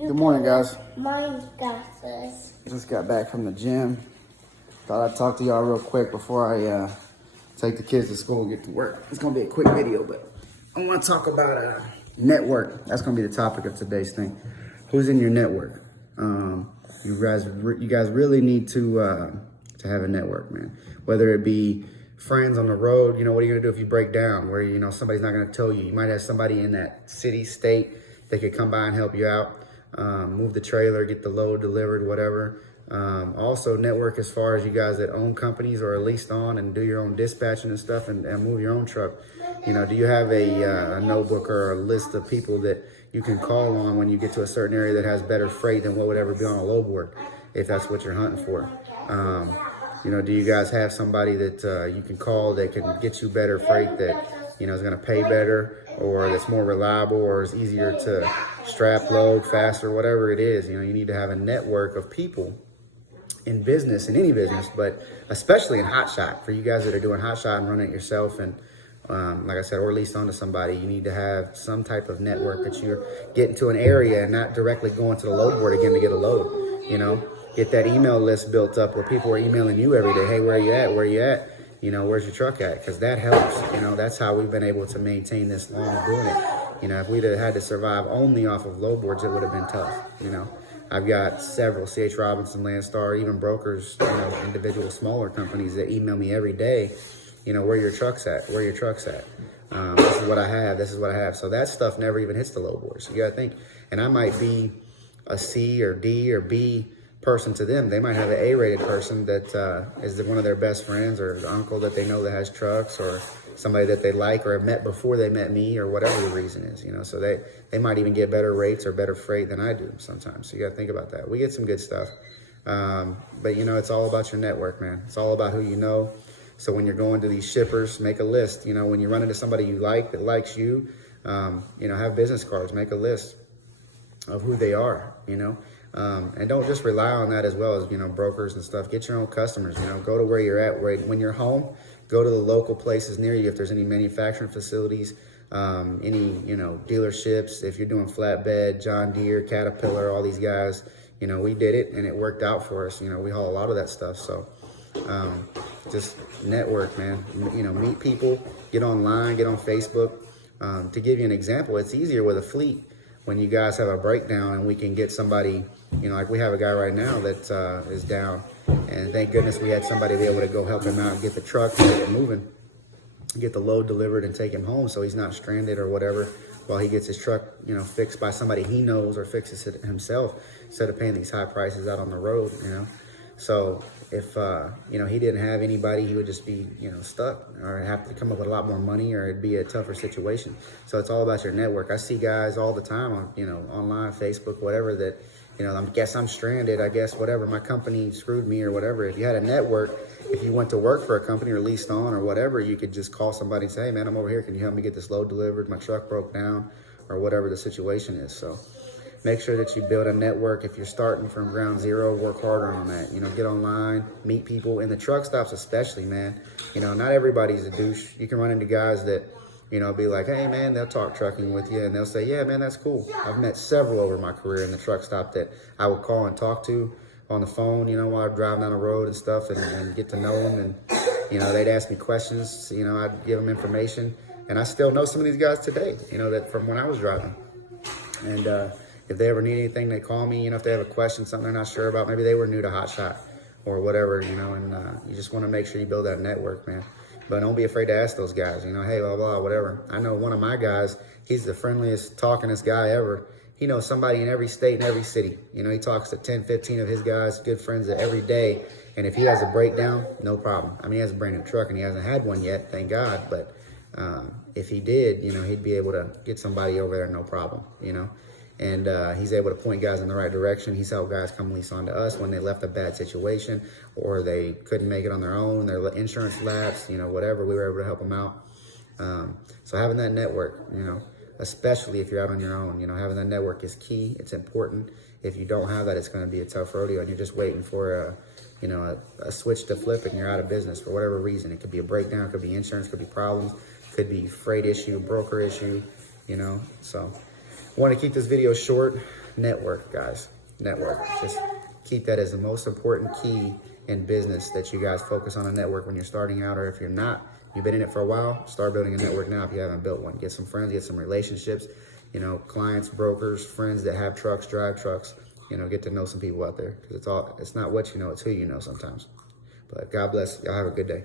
Good morning, guys. Mine got this. Just got back from the gym. Thought I'd talk to y'all real quick before I take the kids to school and get to work. It's gonna be a quick video, but I want to talk about network. That's gonna be the topic of today's thing. Who's in your network? You guys really need to have a network, man. Whether it be friends on the road, you know, what are you gonna do if you break down? Where somebody's not gonna tow you. You might have somebody in that city, state that could come by and help you out. Move the trailer, get the load delivered, whatever. Also network as far as you guys that own companies or are leased on and do your own dispatching and stuff and move your own truck. You know, do you have a notebook or a list of people that you can call on when you get to a certain area that has better freight than what would ever be on a load board, if that's what you're hunting for? You know, do you guys have somebody that you can call that can get you better freight that, you know, is going to pay better or that's more reliable or is easier to strap load faster, whatever it is? You know, you need to have a network of people in business, in any business, but especially in Hotshot. For you guys that are doing Hotshot and running it yourself and like I said, or leased onto somebody, you need to have some type of network that you're getting to an area and not directly going to the load board again to get a load. You know, get that email list built up where people are emailing you every day. Hey, where are you at? Where are you at? You know, where's your truck at? Because that helps. You know, that's how we've been able to maintain this long doing it. You know, if we'd have had to survive only off of load boards, it would have been tough. You know, I've got several C.H. Robinson, Landstar, even brokers, you know, individual smaller companies that email me every day. You know, where your truck's at, where your truck's at. This is what I have, this is what I have. So that stuff never even hits the load board. So you gotta think, and I might be a C or D or B person to them. They might have an A-rated person that is one of their best friends or an uncle that they know that has trucks or somebody that they like or have met before they met me or whatever the reason is, you know. So they might even get better rates or better freight than I do sometimes. So you gotta think about that. We get some good stuff. But you know, it's all about your network, man. It's all about who you know. So when you're going to these shippers, make a list. You know, when you run into somebody you like that likes you, you know, have business cards, make a list of who they are, you know. And don't just rely on that as well as, you know, brokers and stuff. Get your own customers, you know, go to where you're at. When you're home, go to the local places near you. If there's any manufacturing facilities, any, you know, dealerships, if you're doing flatbed, John Deere, Caterpillar, all these guys, you know, we did it and it worked out for us. You know, we haul a lot of that stuff. So just network, man. You know, meet people, get online, get on Facebook. To give you an example, it's easier with a fleet when you guys have a breakdown and we can get somebody, you know, like we have a guy right now that is down, and thank goodness we had somebody be able to go help him out and get the truck and get it moving, get the load delivered and take him home so he's not stranded or whatever while he gets his truck, you know, fixed by somebody he knows or fixes it himself instead of paying these high prices out on the road, you know. So if, you know, he didn't have anybody, he would just be, you know, stuck or have to come up with a lot more money or it'd be a tougher situation. So it's all about your network. I see guys all the time on, you know, online, Facebook, whatever, that, you know, I guess I'm stranded, I guess, whatever, my company screwed me or whatever. If you had a network, if you went to work for a company or leased on or whatever, you could just call somebody and say, hey man, I'm over here, can you help me get this load delivered? My truck broke down or whatever the situation is. So make sure that you build a network. If you're starting from ground zero, work harder on that. You know, get online, meet people. In the truck stops especially, man. You know, not everybody's a douche. You can run into guys that, you know, be like, hey, man, they'll talk trucking with you. And they'll say, yeah, man, that's cool. I've met several over my career in the truck stop that I would call and talk to on the phone, you know, while I'm driving down the road and stuff and get to know them. And, you know, they'd ask me questions. You know, I'd give them information. And I still know some of these guys today, you know, that from when I was driving. And, if they ever need anything, they call me. You know, if they have a question, something they're not sure about, maybe they were new to Hotshot or whatever, you know, and you just want to make sure you build that network, man. But don't be afraid to ask those guys, you know, hey, blah, blah, whatever. I know one of my guys, he's the friendliest, talkingest guy ever. He knows somebody in every state and every city. You know, he talks to 10, 15 of his guys, good friends every day. And if he has a breakdown, no problem. I mean, he has a brand new truck and he hasn't had one yet, thank God. But if he did, you know, he'd be able to get somebody over there, no problem, you know. And he's able to point guys in the right direction. He's helped guys come lease on to us when they left a bad situation or they couldn't make it on their own, their insurance lapsed, you know, whatever. We were able to help them out. So having that network, you know, especially if you're out on your own, you know, having that network is key. It's important. If you don't have that, it's going to be a tough rodeo and you're just waiting for you know, a switch to flip and you're out of business for whatever reason. It could be a breakdown, it could be insurance, it could be problems, could be freight issue, broker issue, you know, so. I want to keep this video short. network, guys. Network. Just keep that as the most important key in business, that you guys focus on a network when you're starting out, or if you're not, you've been in it for a while, start building a network now if you haven't built one. Get some friends, get some relationships, you know, clients, brokers, friends that have trucks, drive trucks, you know, get to know some people out there, because it's not what you know, it's who you know sometimes. But God bless. Y'all have a good day.